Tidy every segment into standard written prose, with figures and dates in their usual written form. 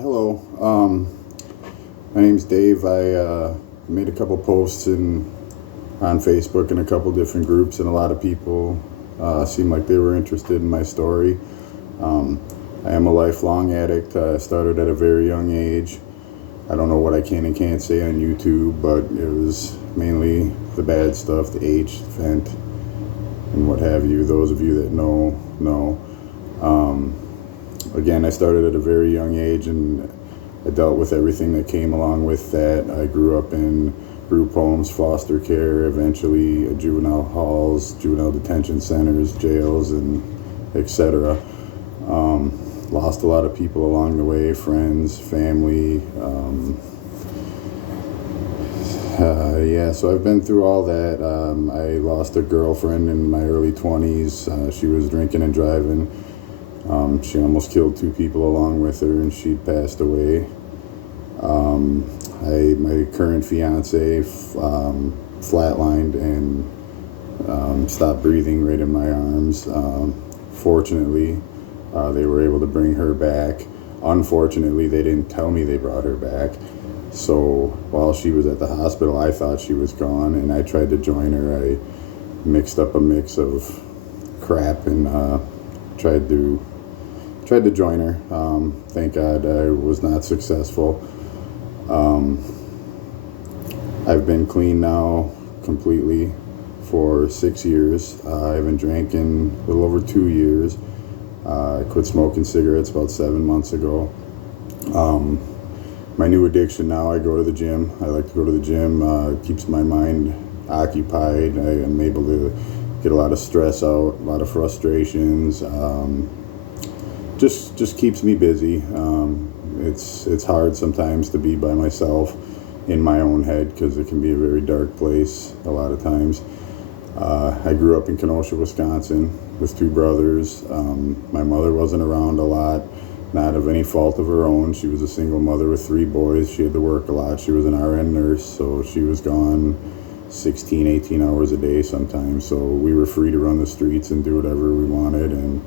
Hello. My name's Dave. I made a couple posts on Facebook in a couple different groups, and a lot of people seemed like they were interested in my story. I am a lifelong addict. I started at a very young age. I don't know what I can and can't say on YouTube, but it was mainly the bad stuff, the H, vent, and what have you. Those of you that know. Again, I started at a very young age, and I dealt with everything that came along with that. I grew up in group homes, foster care, eventually juvenile halls, juvenile detention centers, jails, and etc. Lost a lot of people along the way, friends, family. So I've been through all that. I lost a girlfriend in my early 20s. She was drinking and driving. She almost killed two people along with her, and she passed away. My current fiance flatlined and stopped breathing right in my arms. Fortunately, they were able to bring her back. Unfortunately, they didn't tell me they brought her back. So while she was at the hospital, I thought she was gone, and I tried to join her. I mixed up a mix of crap and tried to join her. Thank God I was not successful. I've been clean now completely for 6 years. I haven't drank in a little over 2 years. I quit smoking cigarettes about 7 months ago. My new addiction now, I go to the gym. I like to go to the gym. It keeps my mind occupied. I am able to get a lot of stress out, a lot of frustrations. Just keeps me busy. It's hard sometimes to be by myself in my own head because it can be a very dark place a lot of times. I grew up in Kenosha, Wisconsin with two brothers. My mother wasn't around a lot, not of any fault of her own. She was a single mother with three boys. She had to work a lot. She was an RN nurse, so she was gone 16, 18 hours a day sometimes. So we were free to run the streets and do whatever we wanted, and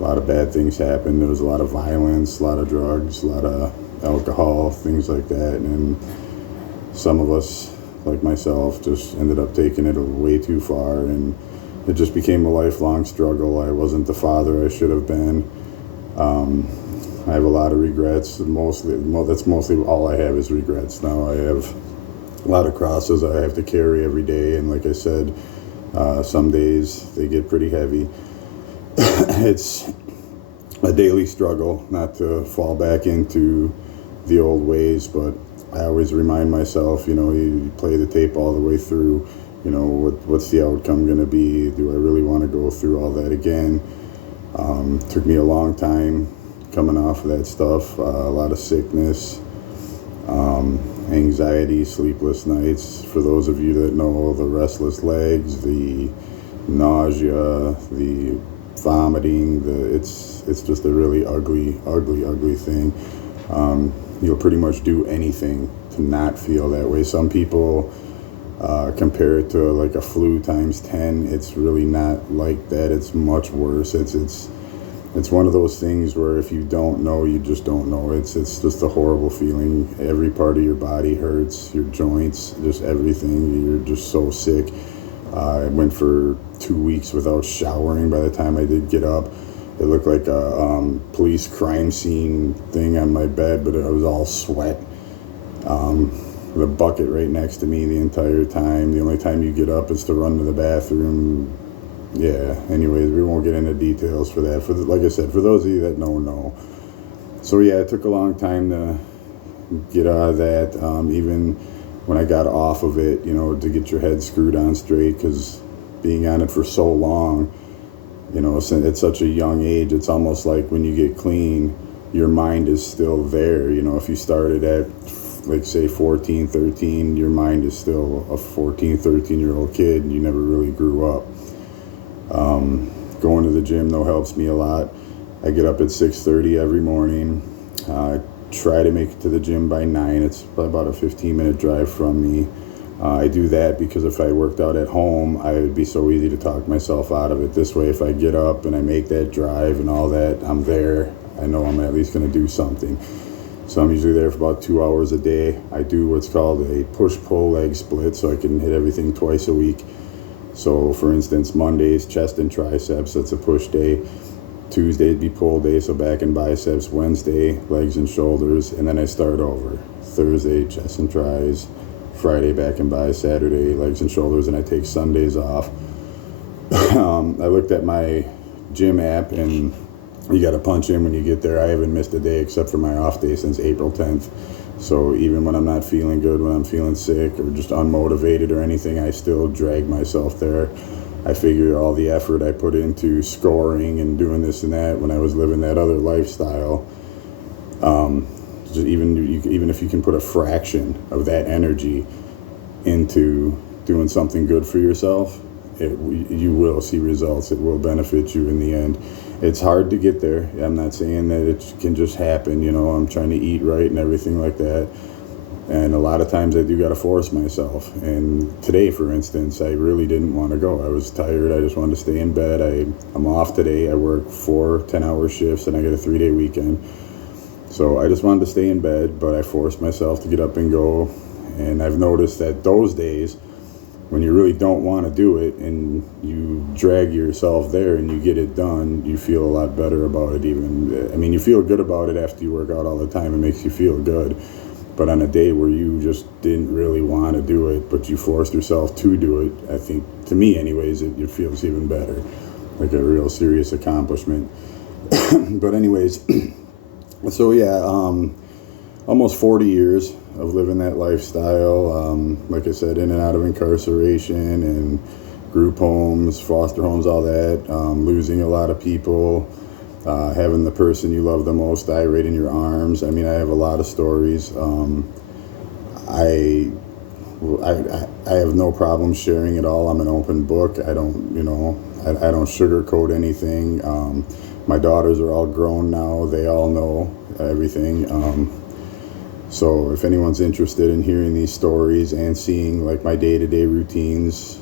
a lot of bad things happened. There was a lot of violence, a lot of drugs, a lot of alcohol, things like that. And some of us, like myself, just ended up taking it way too far, and it just became a lifelong struggle. I wasn't the father I should have been. I have a lot of regrets. That's mostly all I have is regrets now. I have a lot of crosses I have to carry every day, and like I said, some days they get pretty heavy. It's a daily struggle not to fall back into the old ways, but I always remind myself, you play the tape all the way through, what's the outcome going to be? Do I really want to go through all that again? Took me a long time coming off of that stuff, a lot of sickness, anxiety, sleepless nights. For those of you that know, the restless legs, the nausea, the vomiting, it's just a really ugly thing. You'll pretty much do anything to not feel that way. Some people compare it to like a flu times 10. It's really not like that. It's much worse. It's one of those things where if you don't know, you just don't know. It's just a horrible feeling. Every part of your body hurts, your joints, just everything. You're just so sick. I went for 2 weeks without showering. By the time I did get up, it looked like a police crime scene thing on my bed, but it was all sweat. With a bucket right next to me the entire time. The only time you get up is to run to the bathroom. Yeah, anyways, we won't get into details for that. Like I said, for those of you that know. So yeah, it took a long time to get out of that. Even when I got off of it, to get your head screwed on straight, because being on it for so long, at such a young age, it's almost like when you get clean, your mind is still there. If you started at, like, say 14, 13, your mind is still a 14, 13-year-old kid, and you never really grew up. Going to the gym, though, helps me a lot. I get up at 6:30 every morning. I try to make it to the gym by 9. It's about a 15-minute drive from me. I do that because if I worked out at home, it would be so easy to talk myself out of it. This way, if I get up and I make that drive and all that, I'm there. I know I'm at least going to do something. So I'm usually there for about 2 hours a day. I do what's called a push-pull leg split, so I can hit everything twice a week. So for instance, Mondays, chest and triceps, that's a push day. Tuesday would be pull day, so back and biceps. Wednesday, legs and shoulders, and then I start over. Thursday, chest and tris. Friday, back and bi. Saturday, legs and shoulders, and I take Sundays off. I looked at my gym app, and you got to punch in when you get there. I haven't missed a day except for my off day since April 10th. So even when I'm not feeling good, when I'm feeling sick or just unmotivated or anything, I still drag myself there. I figure all the effort I put into scoring and doing this and that when I was living that other lifestyle, just even if you can put a fraction of that energy into doing something good for yourself, you will see results. It will benefit you in the end. It's hard to get there. I'm not saying that it can just happen. I'm trying to eat right and everything like that. And a lot of times I do got to force myself. And today, for instance, I really didn't want to go. I was tired. I just wanted to stay in bed. I'm off today. I work 4 10-hour shifts and I get a 3-day weekend. So I just wanted to stay in bed, but I forced myself to get up and go. And I've noticed that those days, when you really don't want to do it and you drag yourself there and you get it done, you feel a lot better about it even. I mean, you feel good about it after you work out all the time. It makes you feel good. But on a day where you just didn't really want to do it, but you forced yourself to do it, I think, to me anyways, it feels even better. Like a real serious accomplishment. But anyways, so yeah, almost 40 years of living that lifestyle. Like I said, in and out of incarceration and group homes, foster homes, all that. Losing a lot of people, having the person you love the most die right in your arms. I mean, I have a lot of stories. I have no problem sharing it all. I'm an open book. I don't sugarcoat anything. My daughters are all grown now. They all know everything. So if anyone's interested in hearing these stories and seeing like my day-to-day routines,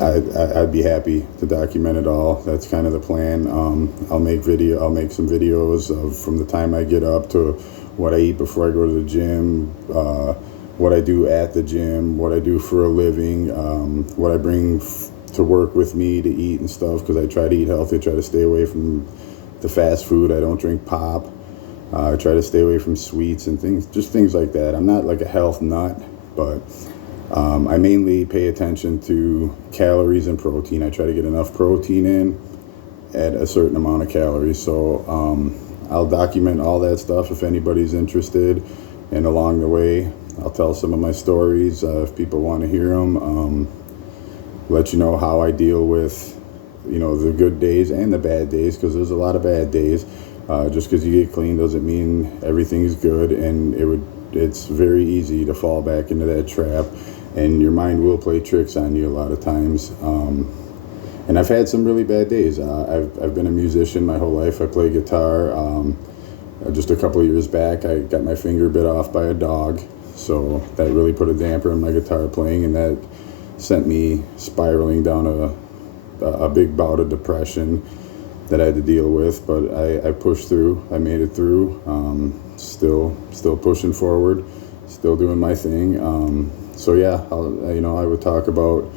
I'd be happy to document it all. That's kind of the plan. I'll make some videos of from the time I get up to what I eat before I go to the gym, what I do at the gym, what I do for a living, what I bring to work with me to eat and stuff, because I try to eat healthy. I try to stay away from the fast food. I don't drink pop. I try to stay away from sweets and things like that. I'm not like a health nut, but I mainly pay attention to calories and protein. I try to get enough protein in at a certain amount of calories. So I'll document all that stuff if anybody's interested. And along the way, I'll tell some of my stories if people want to hear them. Let you know how I deal with, the good days and the bad days, because there's a lot of bad days. Just because you get clean doesn't mean everything is good, and it's very easy to fall back into that trap, and your mind will play tricks on you a lot of times. And I've had some really bad days. I've been a musician my whole life. I play guitar. Just a couple of years back, I got my finger bit off by a dog, so that really put a damper on my guitar playing, and that sent me spiraling down a big bout of depression that I had to deal with. But I pushed through. I made it through. Still pushing forward. Still doing my thing. So yeah, I would talk about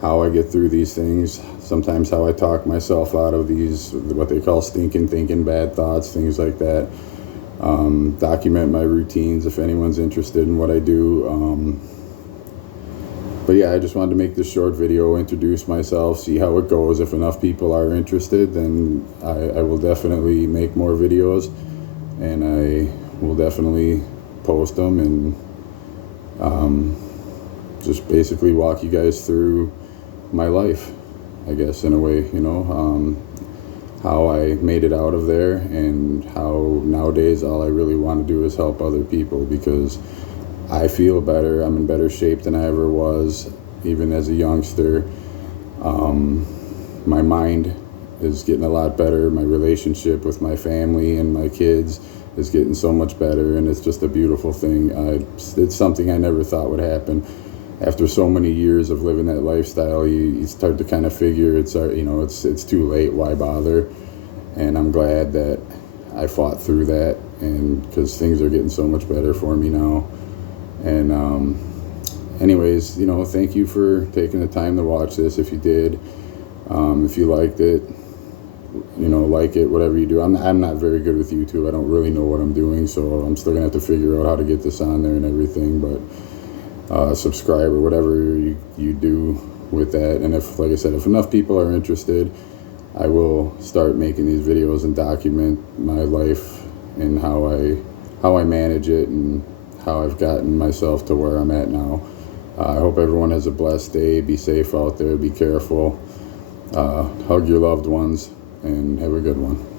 how I get through these things. Sometimes how I talk myself out of these, what they call stinking thinking, bad thoughts, things like that. Document my routines if anyone's interested in what I do. But yeah, I just wanted to make this short video, introduce myself, see how it goes. If enough people are interested, then I will definitely make more videos, and I will definitely post them and just basically walk you guys through my life, I guess, in a way, how I made it out of there, and how nowadays all I really want to do is help other people, because I feel better. I'm in better shape than I ever was, even as a youngster. My mind is getting a lot better. My relationship with my family and my kids is getting so much better, and it's just a beautiful thing. It's something I never thought would happen. After so many years of living that lifestyle, you start to kind of figure it's too late. Why bother? And I'm glad that I fought through that, and because things are getting so much better for me now. And anyways, you know, thank you for taking the time to watch this. If you did, if you liked it, you know, like it, whatever you do. I'm not very good with YouTube. I don't really know what I'm doing, so I'm still gonna have to figure out how to get this on there and everything. But subscribe or whatever you do with that. And if, like I said, if enough people are interested, I will start making these videos and document my life and how I manage it and how I've gotten myself to where I'm at now. I hope everyone has a blessed day. Be safe out there. Be careful. Hug your loved ones and have a good one.